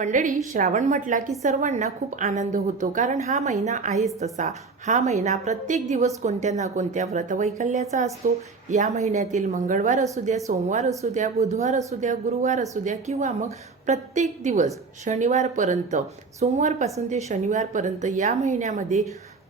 मंडळी श्रावण म्हटला की सर्वांना खूप आनंद होतो कारण हा महिना आहेच तसा. हा महिना प्रत्येक दिवस कोणत्या ना कोणत्या व्रतवैकल्याचा असतो. या महिन्यातील मंगळवार असू द्या सोमवार असू द्या बुधवार असू द्या गुरुवार असू द्या किंवा मग प्रत्येक दिवस शनिवारपर्यंत सोमवारपासून ते शनिवारपर्यंत या महिन्यामध्ये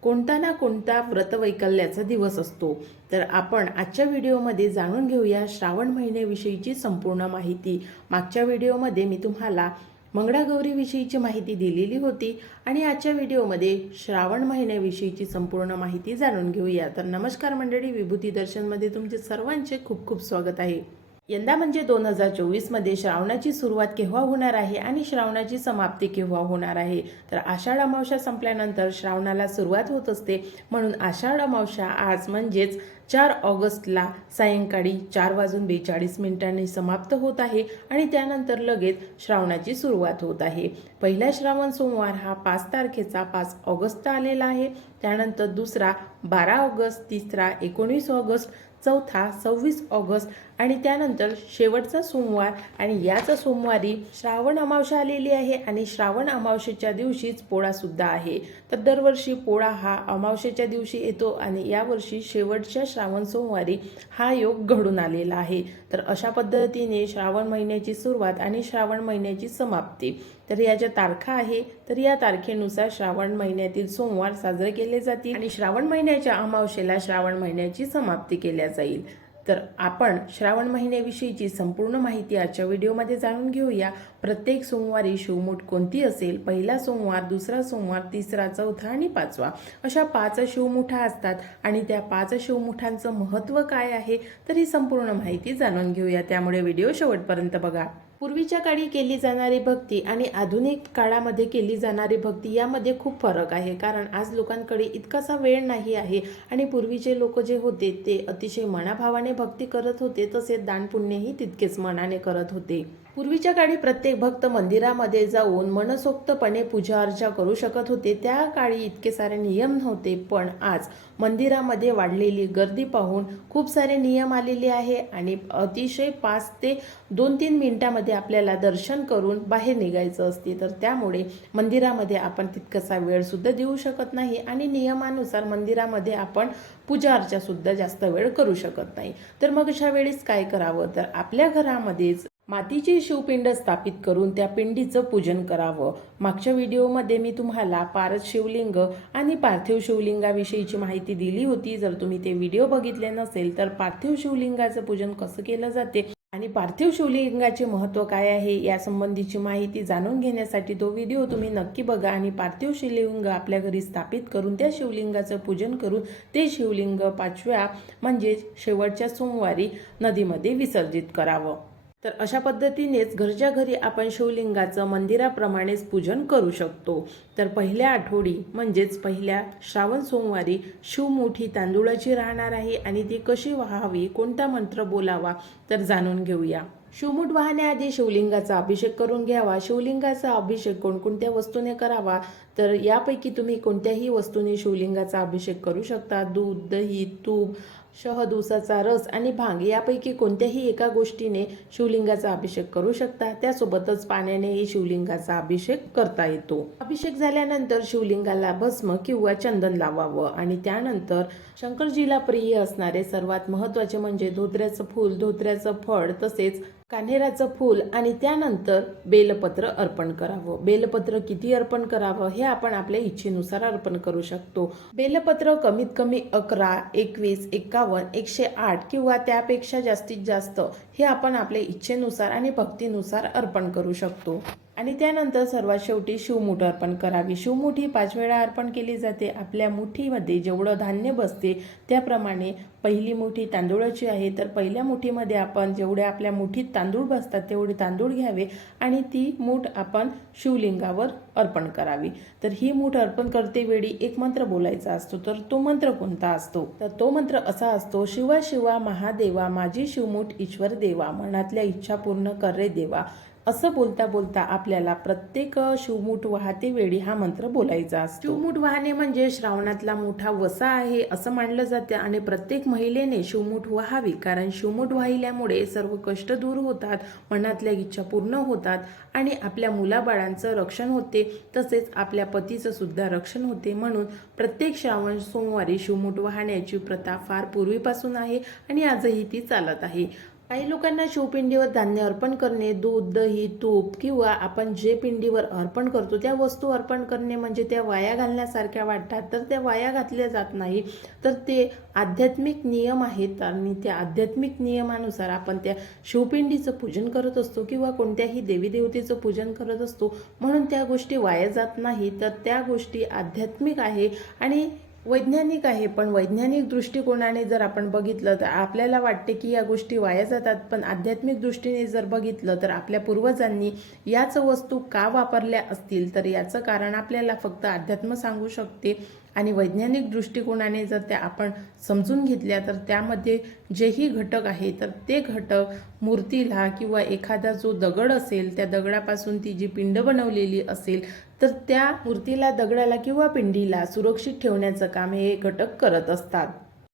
कोणता ना कोणता व्रतवैकल्याचा दिवस असतो. तर आपण आजच्या व्हिडिओमध्ये जाणून घेऊया श्रावण महिन्याविषयीची संपूर्ण माहिती. मागच्या व्हिडिओमध्ये मी तुम्हाला मंगळागौरीविषयीची माहिती दिलेली होती आणि आजच्या व्हिडिओमध्ये श्रावण महिन्याविषयीची संपूर्ण माहिती जाणून घेऊया. तर नमस्कार मंडळी विभूती दर्शनमध्ये तुमचे सर्वांचे खूप खूप स्वागत आहे. यंदा म्हणजे दोन हजार चोवीसमध्ये श्रावणाची सुरुवात केव्हा होणार आहे आणि श्रावणाची समाप्ती केव्हा होणार आहे? तर आषाढ अमावस्या संपल्यानंतर श्रावणाला सुरुवात होत असते. म्हणून आषाढ अमावस्या आज म्हणजेच चार ऑगस्टला सायंकाळी चार वाजून बेचाळीस मिनिटांनी समाप्त होत आहे आणि त्यानंतर लगेच श्रावणाची सुरुवात होत आहे. पहिला श्रावण सोमवार हा पाच तारखेचा पाच ऑगस्ट आलेला आहे. त्यानंतर दुसरा बारा ऑगस्ट तिसरा एकोणीस ऑगस्ट चौथा सव्वीस ऑगस्ट आणि त्यानंतर शेवटचा सोमवार आणि याच सोमवारी श्रावण अमावस्या आलेली आहे आणि श्रावण अमावस्येच्या दिवशीच पोळासुद्धा आहे. तर दरवर्षी पोळा हा अमावस्येच्या दिवशी येतो आणि यावर्षी शेवटच्या श्रावण सोमवारी हा योग घडून आलेला आहे. तर अशा पद्धतीने श्रावण महिन्याची सुरुवात आणि श्रावण महिन्याची समाप्ती. तर या ज्या तारखा आहे तर या तारखेनुसार श्रावण महिन्यातील सोमवार साजरे केले जातील आणि श्रावण महिन्याच्या अमावस्येला श्रावण महिन्याची समाप्ती केल्या जाईल. तर आपण श्रावण महिन्याविषयीची संपूर्ण माहिती आजच्या व्हिडिओमध्ये जाणून घेऊया. प्रत्येक सोमवारी शिवमूठ कोणती असेल? पहिला सोमवार दुसरा सोमवार तिसरा चौथा आणि पाचवा. अशा पाच शिवमुठा असतात आणि त्या पाच शिवमुठांचं महत्त्व काय आहे? तर ही संपूर्ण माहिती जाणून घेऊया. त्यामुळे व्हिडिओ शेवटपर्यंत बघा. पूर्वीच्या काळी केली जाणारी भक्ती आणि आधुनिक काळामध्ये केली जाणारी भक्ती यामध्ये खूप फरक आहे. कारण आज लोकांकडे इतकासा वेळ नाही आहे आणि पूर्वीचे लोक जे होते ते अतिशय मनाभावाने भक्ती करत होते तसेच दानपुण्यही तितकेच मनाने करत होते. पूर्वीच्या काळी प्रत्येक भक्त मंदिरामध्ये जाऊन मनसोक्तपणे पूजा अर्चा करू शकत होते. त्या काळी इतके सारे नियम नव्हते पण आज मंदिरामध्ये वाढलेली गर्दी पाहून खूप सारे नियम आलेले आहे आणि अतिशय पाच ते दोन तीन मिनटामध्ये आपल्याला दर्शन करून बाहेर निघायचं असते. तर त्यामुळे मंदिरामध्ये आपण तितकासा वेळसुद्धा देऊ शकत नाही आणि नियमानुसार मंदिरामध्ये आपण पूजा अर्चासुद्धा जास्त वेळ करू शकत नाही. तर मग अशा वेळेस काय करावं? तर आपल्या घरामध्येच मातीचे शिवपिंड स्थापित करून त्या पिंडीचं पूजन करावं. मागच्या व्हिडिओमध्ये मी तुम्हाला पारस शिवलिंग आणि पार्थिव शिवलिंगाविषयीची माहिती दिली होती. जर तुम्ही ते व्हिडिओ बघितले नसेल तर पार्थिव शिवलिंगाचं पूजन कसं केलं जाते आणि पार्थिव शिवलिंगाचे महत्त्व काय आहे या संबंधीची माहिती जाणून घेण्यासाठी तो व्हिडिओ तुम्ही नक्की बघा आणि पार्थिव शिवलिंग आपल्या घरी स्थापित करून त्या शिवलिंगाचं पूजन करून ते शिवलिंग पाचव्या म्हणजे शेवटच्या सोमवारी नदीमध्ये विसर्जित करावं. तर अशा पद्धतीनेच घरच्या घरी आपण शिवलिंगाचं मंदिराप्रमाणेच पूजन करू शकतो. तर पहिल्या आठवडी म्हणजेच पहिल्या श्रावण सोमवारी शिवमुठी तांदूळाची राहणार आहे आणि ती कशी व्हावी कोणता मंत्र बोलावा तर जाणून घेऊया. शिवमुठ वाहण्याआधी शिवलिंगाचा अभिषेक करून घ्यावा. शिवलिंगाचा अभिषेक कोणकोणत्या वस्तूने करावा? तर यापैकी तुम्ही कोणत्याही वस्तूने शिवलिंगाचा अभिषेक करू शकता. दूध दही तूप शहद उसाचा रस आणि भांग यापैकी कोणत्याही एका गोष्टीने शिवलिंगाचा अभिषेक करू शकता. त्यासोबतच पाण्यानेही शिवलिंगाचा अभिषेक करता येतो. अभिषेक झाल्यानंतर शिवलिंगाला भस्म किंवा चंदन लावावं आणि त्यानंतर शंकरजीला प्रिय असणारे सर्वात महत्त्वाचे म्हणजे धोत्र्याचं फूल धोत्र्याचं फळ तसेच कान्हेराचं फूल आणि त्यानंतर बेलपत्र अर्पण करावं. बेलपत्र किती अर्पण करावं हे आपण आपल्या इच्छेनुसार अर्पण करू शकतो. बेलपत्र कमीत कमी अकरा एकवीस एकावन्न एकशे आठ किंवा त्यापेक्षा जास्तीत जास्त हे आपण आपल्या इच्छेनुसार आणि भक्तीनुसार अर्पण करू शकतो. आणि त्यानंतर सर्वात शेवटी शिवमुठ अर्पण करावी. शिवमुठी पाच वेळा अर्पण केली जाते. आपल्या मुठीमध्ये जेवढं धान्य बसते त्याप्रमाणे पहिली मुठी तांदूळाची आहे. तर पहिल्या मुठीमध्ये आपण जेवढे आपल्या मुठीत तांदूळ बसतात तेवढे तांदूळ घ्यावे आणि ती मूठ आपण शिवलिंगावर अर्पण करावी. तर ही मूठ अर्पण करते वेळी एक मंत्र बोलायचा असतो. तर तो मंत्र कोणता असतो? तर तो मंत्र असा असतो शिवा शिवा महादेवा माझी शिवमूठ ईश्वर देवा मनातल्या इच्छा पूर्ण कर रे देवा असं बोलता बोलता आपल्याला प्रत्येक शिवमूठ वाहते वेळी हा मंत्र बोलायचा असतो. शिवमूठ वाहणे म्हणजे श्रावणातला मोठा वसा आहे असं मानलं जातं आणि प्रत्येक महिलेने शिवमूठ व्हावी कारण शिवमूठ वाहिल्यामुळे सर्व कष्ट दूर होतात मनातल्या इच्छा पूर्ण होतात आणि आपल्या मुलाबाळांचं रक्षण होते तसेच आपल्या पतीचं सुद्धा रक्षण होते म्हणून प्रत्येक श्रावण सोमवारी शिवमूठ वाहण्याची प्रथा फार पूर्वीपासून आहे आणि आजही ती चालत आहे. काही लोकांना शिवपिंडीवर धान्य अर्पण करणे दूध दही तूप किंवा आपण जे पिंडीवर अर्पण करतो त्या वस्तू अर्पण करणे म्हणजे त्या वाया घालण्यासारख्या वाटतात. तर त्या वाया घातल्या जात नाही. तर ते आध्यात्मिक नियम आहेत आणि त्या आध्यात्मिक नियमानुसार आपण त्या शिवपिंडीचं पूजन करत असतो किंवा कोणत्याही देवी देवतेचं पूजन करत असतो. म्हणून त्या गोष्टी वाया जात नाही. तर त्या गोष्टी आध्यात्मिक आहे आणि वैज्ञानिक आहे पण वैज्ञानिक दृष्टिकोनाने जर आपण बघितलं तर आपल्याला वाटते की या गोष्टी वाया जातात. पण आध्यात्मिक दृष्टीने जर बघितलं तर आपल्या पूर्वजांनी याच वस्तू का वापरल्या असतील? तर याचं कारण आपल्याला फक्त अध्यात्म सांगू शकते. आणि वैज्ञानिक दृष्टिकोनाने जर त्या आपण समजून घेतल्या तर त्यामध्ये जेही घटक आहे तर ते घटक मूर्तीला किंवा एखादा जो दगड असेल त्या दगडापासून ती जी पिंड बनवलेली असेल तर त्या मूर्तीला दगडाला किंवा पिंडीला सुरक्षित ठेवण्याचं काम हे घटक करत असतात.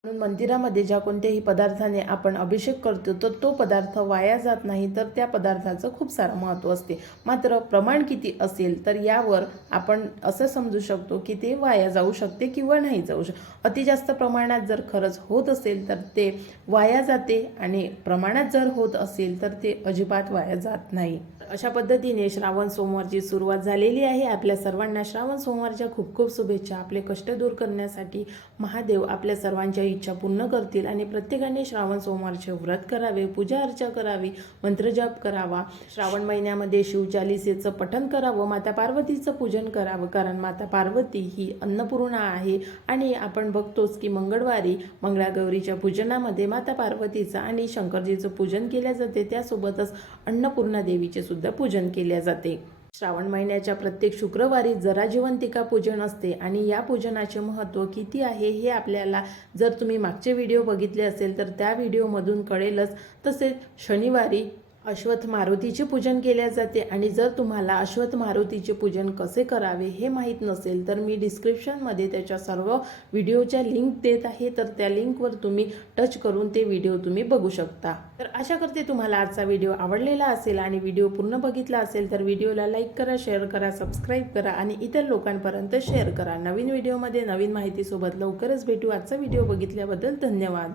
म्हणून मंदिरामध्ये ज्या कोणत्याही पदार्थाने आपण अभिषेक करतो तर तो पदार्थ वाया जात नाही तर त्या पदार्थाचं खूप सारं महत्त्व असते. मात्र प्रमाण किती असेल तर यावर आपण असं समजू शकतो की ते वाया जाऊ शकते किंवा नाही जाऊ शक अति जास्त प्रमाणात जर खरंच होत असेल तर ते वाया जाते आणि प्रमाणात जर होत असेल तर ते अजिबात वाया जात नाही. अशा पद्धतीने श्रावण सोमवारची सुरुवात झालेली आहे. आपल्या सर्वांना श्रावण सोमवारच्या खूप खूप शुभेच्छा. आपले कष्ट दूर करण्यासाठी महादेव आपल्या सर्वांच्या इच्छा पूर्ण करतील आणि प्रत्येकाने श्रावण सोमवारचे व्रत करावे पूजा अर्चा करावी मंत्रजाप करावा. श्रावण महिन्यामध्ये शिवचालिसेचं पठण करावं माता पार्वतीचं पूजन करावं कारण माता पार्वती ही अन्नपूर्णा आहे आणि आपण बघतोच की मंगळवारी मंगळागौरीच्या पूजनामध्ये माता पार्वतीचं आणि शंकरजीचं पूजन केल्या जाते. त्यासोबतच अन्नपूर्णा देवीचे सुद्धा पूजन केले जाते. श्रावण महिन्याच्या प्रत्येक शुक्रवारी जरा जीवंतिका पूजन असते आणि या पूजनाचे महत्त्व किती आहे हे आपल्याला जर तुम्ही मागचे व्हिडिओ बघितले असेल तर त्या व्हिडिओमधून कळेलच. तसेच शनिवारी अश्वथ मारुतीचे पूजन केल्या जाते आणि जर तुम्हाला अश्वथ मारुतीचे पूजन कसे करावे हे माहीत नसेल तर मी डिस्क्रिप्शनमध्ये त्याच्या सर्व व्हिडिओच्या लिंक देत आहे. तर त्या लिंकवर तुम्ही टच करून ते व्हिडिओ तुम्ही बघू शकता. तर आशा करते तुम्हाला आजचा व्हिडिओ आवडलेला असेल आणि व्हिडिओ पूर्ण बघितला असेल तर व्हिडिओला लाईक करा शेअर करा सबस्क्राईब करा आणि इतर लोकांपर्यंत शेअर करा. नवीन व्हिडिओमध्ये नवीन माहितीसोबत लवकरच भेटू. आजचा व्हिडिओ बघितल्याबद्दल धन्यवाद.